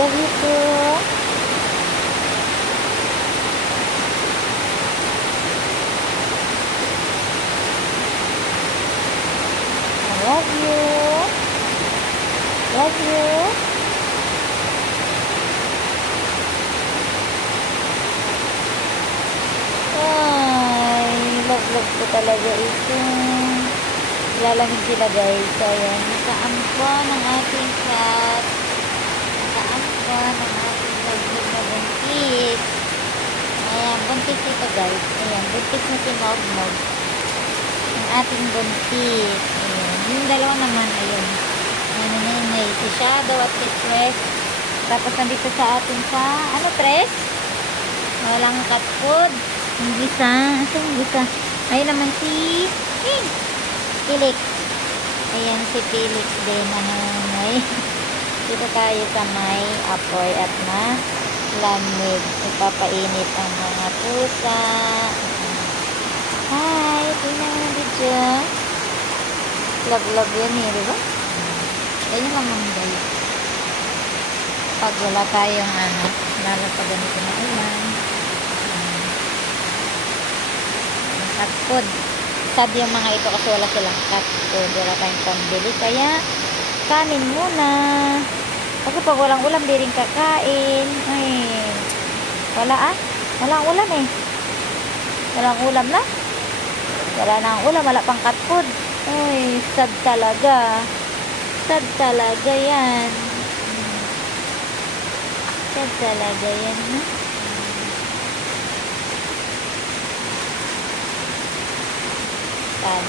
Love you too. I love you. Love you. Ay, love ko talaga ito. Lalamig sila guys. Ayan, nakaampuan ng ating cat. Nakaampuan ng ating love na buntis. Ayan, buntis ito guys. Ayan, buntis na si Mogmog. Ang ating buntis. Ayan, yung dalawa naman, ayun. Nanay, si Shadow at si Tres. Tapos nandito sa atin sa, ano Tres? Walang cat food. Yung isa. Asa yung isa? Ayun naman si Felix. Ayan si Felix din. Nanay. Dito tayo sa may apoy at lamig. Ipapainit ang mga pusa. Hi! Tingnan mo dito. Love yan eh, diba? Ayun naman guys. Pag wala tayong lalo pa ganito na ulan. Cat food. Sad yung mga ito kasi wala silang cat food. Wala tayong pambili. Kaya, kanin muna. Kasi pag walang ulam, di rin kakain. Ay, wala walang ulam eh. Walang ulam na. Wala na ang ulam. Wala pang cat food. Ay, sad talaga. Sad talaga yan. Sad talaga yan. Sad.